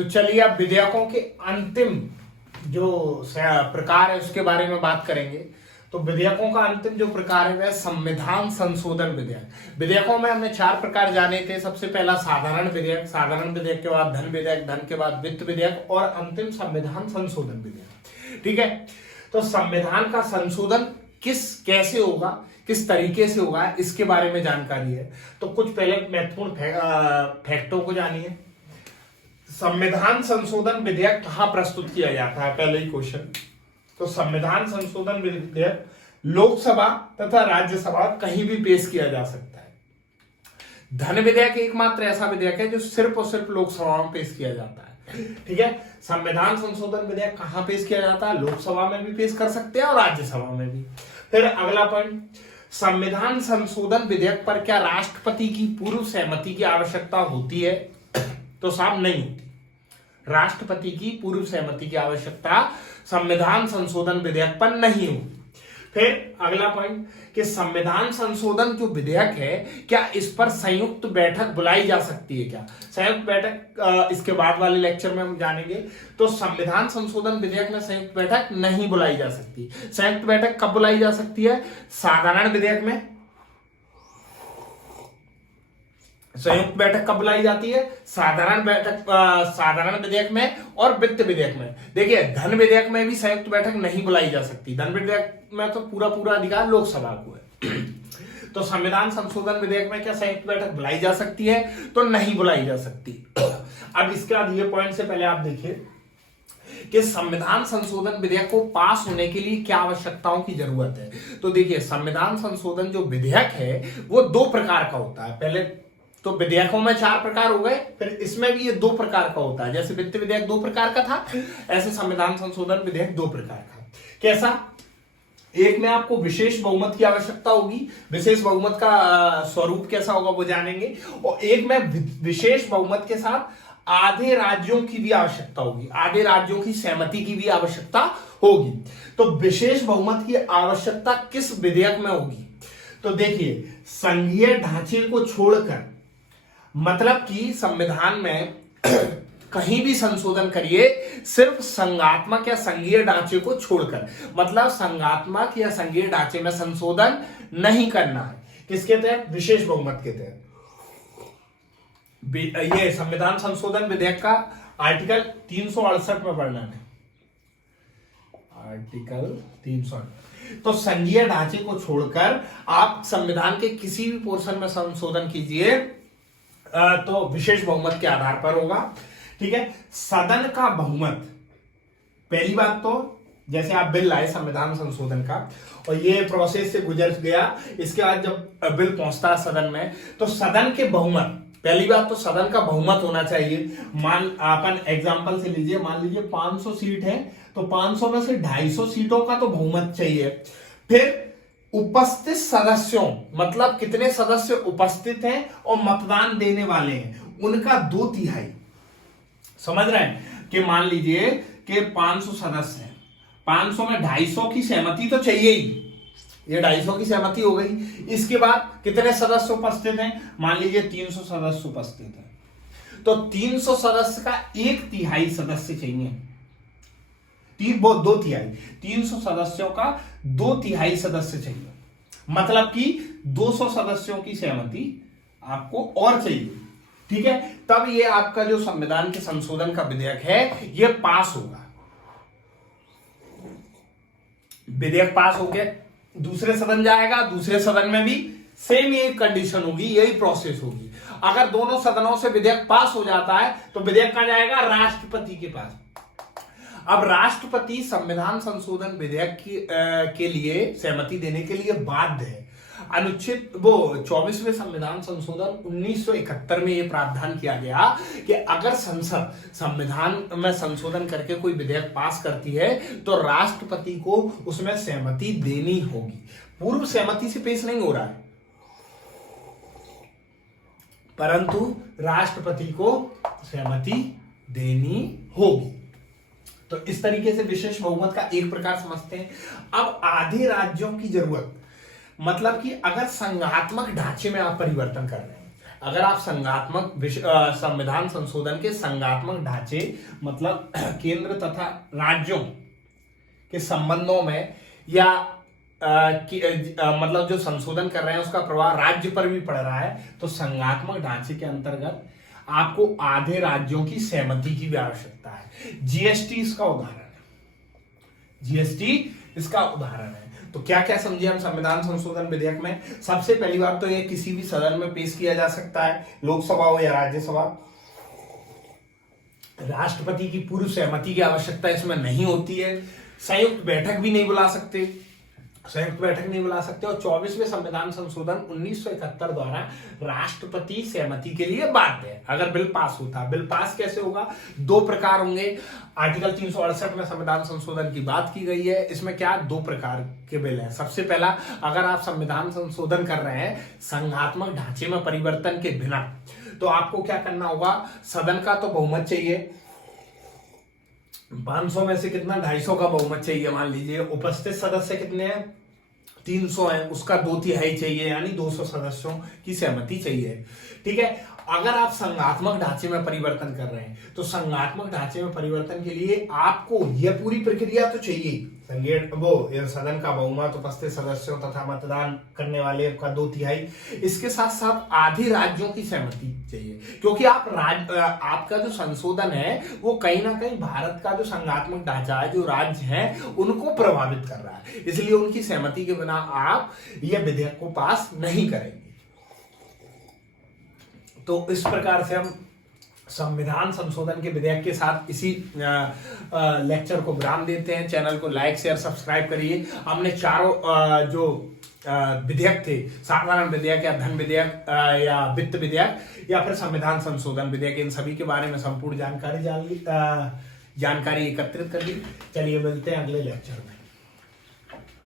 तो चलिए अब विधेयकों के अंतिम जो प्रकार है उसके बारे में बात करेंगे। तो विधेयकों का अंतिम जो प्रकार है वह संविधान संशोधन विधेयक। विधेयकों में हमने 4 प्रकार जाने थे। सबसे पहला साधारण विधेयक, साधारण विधेयक के बाद धन विधेयक, धन के बाद वित्त विधेयक और अंतिम संविधान संशोधन विधेयक। ठीक है, तो संविधान का संशोधन कैसे होगा, किस तरीके से होगा, इसके बारे में जानकारी है। तो कुछ पहले महत्वपूर्ण फैक्टों को जानिए। संविधान संशोधन विधेयक कहां प्रस्तुत किया जाता है, पहले ही क्वेश्चन। तो संविधान संशोधन विधेयक लोकसभा तथा राज्यसभा कहीं भी पेश किया जा सकता है। धन विधेयक एकमात्र ऐसा विधेयक है जो सिर्फ और सिर्फ लोकसभा में पेश किया जाता है। ठीक है, संविधान संशोधन विधेयक कहां पेश किया जाता है, लोकसभा में भी पेश कर सकते हैं और राज्यसभा में भी। फिर अगला पॉइंट, संविधान संशोधन विधेयक पर क्या राष्ट्रपति की पूर्व सहमति की आवश्यकता होती है? तो साहब नहीं होती। राष्ट्रपति की पूर्व सहमति की आवश्यकता संविधान संशोधन विधेयक पर नहीं होती। फिर अगला पॉइंट कि संविधान संशोधन जो विधेयक है क्या इस पर संयुक्त बैठक बुलाई जा सकती है क्या? संयुक्त बैठक इसके बाद वाले लेक्चर में हम जानेंगे। तो संविधान संशोधन विधेयक में संयुक्त बैठक नहीं बुलाई जा सकती। संयुक्त बैठक कब बुलाई जा सकती है? साधारण विधेयक में। संयुक्त बैठक कब बुलाई जाती है? साधारण बैठक, साधारण विधेयक में और वित्त विधेयक में। देखिए, धन विधेयक में भी संयुक्त बैठक नहीं बुलाई जा सकती। धन विधेयक में तो पूरा अधिकार लोकसभा को है। तो संविधान संशोधन विधेयक में क्या संयुक्त बैठक बुलाई जा सकती है? तो नहीं बुलाई जा सकती। अब इसके बाद ये पॉइंट से पहले आप देखिए कि संविधान संशोधन विधेयक को पास होने के लिए क्या आवश्यकताओं की जरूरत है। तो देखिए, संविधान संशोधन जो विधेयक है वो 2 प्रकार का होता है। पहले तो विधेयकों में 4 प्रकार हो गए, फिर इसमें भी ये 2 प्रकार का होता है। जैसे वित्त विधेयक 2 प्रकार का था, ऐसे संविधान संशोधन विधेयक 2 प्रकार का। कैसा? एक में आपको विशेष बहुमत की आवश्यकता होगी, विशेष बहुमत का स्वरूप कैसा होगा वो जानेंगे। और एक में विशेष बहुमत के साथ आधे राज्यों की भी आवश्यकता होगी, आधे राज्यों की सहमति की भी आवश्यकता होगी। तो विशेष बहुमत की आवश्यकता किस विधेयक में होगी? तो देखिए, संघीय ढांचे को छोड़कर, मतलब कि संविधान में कहीं भी संशोधन करिए, सिर्फ संघात्मक या संघीय ढांचे को छोड़कर, मतलब संघात्मक या संघीय ढांचे में संशोधन नहीं करना है। किसके तहत? विशेष बहुमत के तहत। ये संविधान संशोधन विधेयक का आर्टिकल 368 में पढ़ना है। आर्टिकल 368। तो संघीय ढांचे को छोड़कर आप संविधान के किसी भी पोर्शन में संशोधन कीजिए तो विशेष बहुमत के आधार पर होगा। ठीक है, सदन का बहुमत, पहली बात तो जैसे आप बिल लाए संविधान संशोधन का और ये प्रोसेस से गुजर गया, इसके बाद जब बिल पहुंचता है सदन में, तो सदन के बहुमत, पहली बात तो सदन का बहुमत होना चाहिए। मान अपन एग्जांपल से लीजिए, मान लीजिए 500 सीट है, तो 500 में से 250 सीटों का तो बहुमत चाहिए। फिर उपस्थित सदस्यों, मतलब कितने सदस्य उपस्थित हैं और मतदान देने वाले हैं, उनका 2/3। समझ रहे हैं कि मान लीजिए कि 500 सदस्य हैं, 500 में 250 की सहमति तो चाहिए ही, ये 250 की सहमति हो गई। इसके बाद कितने सदस्य उपस्थित हैं? मान लीजिए 300 सदस्य उपस्थित हैं, तो 300 सदस्य का 1/3 सदस्य चाहिए। 2/3, 300 सदस्यों का 2/3 सदस्य चाहिए, मतलब कि 200 सदस्यों की सहमति आपको और चाहिए। ठीक है, तब ये आपका जो संविधान के संशोधन का विधेयक है ये पास होगा। विधेयक पास होके दूसरे सदन जाएगा, दूसरे सदन में भी सेम यही कंडीशन होगी, यही प्रोसेस होगी। अगर दोनों सदनों से विधेयक पास हो जाता है तो विधेयक कहां जाएगा? राष्ट्रपति के पास। अब राष्ट्रपति संविधान संशोधन विधेयक के लिए सहमति देने के लिए बाध्य है। अनुच्छेद 24वें संविधान संशोधन 1971 में यह प्रावधान किया गया कि अगर संसद संविधान में संशोधन करके कोई विधेयक पास करती है तो राष्ट्रपति को उसमें सहमति देनी होगी। पूर्व सहमति से पेश नहीं हो रहा है, परंतु राष्ट्रपति को सहमति देनी होगी। तो इस तरीके से विशेष बहुमत का एक प्रकार समझते हैं। अब आधे राज्यों की जरूरत, मतलब कि अगर संघात्मक ढांचे में आप परिवर्तन कर रहे हैं, अगर आप संविधान संशोधन के संघात्मक ढांचे मतलब केंद्र तथा राज्यों के संबंधों में या मतलब जो संशोधन कर रहे हैं उसका प्रभाव राज्य पर भी पड़ रहा है, तो संघात्मक ढांचे के अंतर्गत आपको आधे राज्यों की सहमति की भी आवश्यकता है। जीएसटी इसका उदाहरण है। जीएसटी इसका उदाहरण है। तो क्या क्या समझे हम संविधान संशोधन विधेयक में? सबसे पहली बात तो ये किसी भी सदन में पेश किया जा सकता है, लोकसभा हो या राज्यसभा। राष्ट्रपति की पूर्व सहमति की आवश्यकता इसमें नहीं होती है। संयुक्त बैठक भी नहीं बुला सकते, संयुक्त बैठक नहीं बुला सकते। और 24वें संविधान संशोधन 1971 द्वारा राष्ट्रपति सहमति के लिए बाध्य है अगर बिल पास होता। बिल पास कैसे होगा? दो प्रकार होंगे। आर्टिकल 368 में संविधान संशोधन की बात की गई है। इसमें क्या दो प्रकार के बिल हैं। सबसे पहला, अगर आप संविधान संशोधन कर रहे हैं संघात्मक ढांचे में परिवर्तन के बिना, तो आपको क्या करना होगा? सदन का तो बहुमत चाहिए, 500 में से कितना 250 का बहुमत चाहिए मान लीजिए। उपस्थित सदस्य कितने हैं? 300 हैं, उसका 2/3 चाहिए, यानी 200 सदस्यों की सहमति चाहिए। ठीक है। अगर आप संघात्मक ढांचे में परिवर्तन कर रहे हैं तो संघात्मक ढांचे में परिवर्तन के लिए आपको यह पूरी प्रक्रिया तो चाहिए, सदन का बहुमत, उपस्थित सदस्यों तथा मतदान करने वाले का 2/3, इसके साथ साथ आधे राज्यों की सहमति चाहिए, क्योंकि आपका जो संशोधन है वो कहीं ना कहीं भारत का जो संघात्मक ढांचा है, जो राज्य हैं उनको प्रभावित कर रहा है। इसलिए उनकी सहमति के बिना आप यह विधेयक को पास नहीं करेंगे। तो इस प्रकार से हम संविधान संशोधन के विधेयक के साथ इसी लेक्चर को विराम देते हैं। चैनल को लाइक शेयर सब्सक्राइब करिए। हमने चारों जो विधेयक थे, साधारण विधेयक या धन विधेयक या वित्त विधेयक या फिर संविधान संशोधन विधेयक, इन सभी के बारे में संपूर्ण जानकारी एकत्रित कर ली। चलिए मिलते हैं अगले लेक्चर में।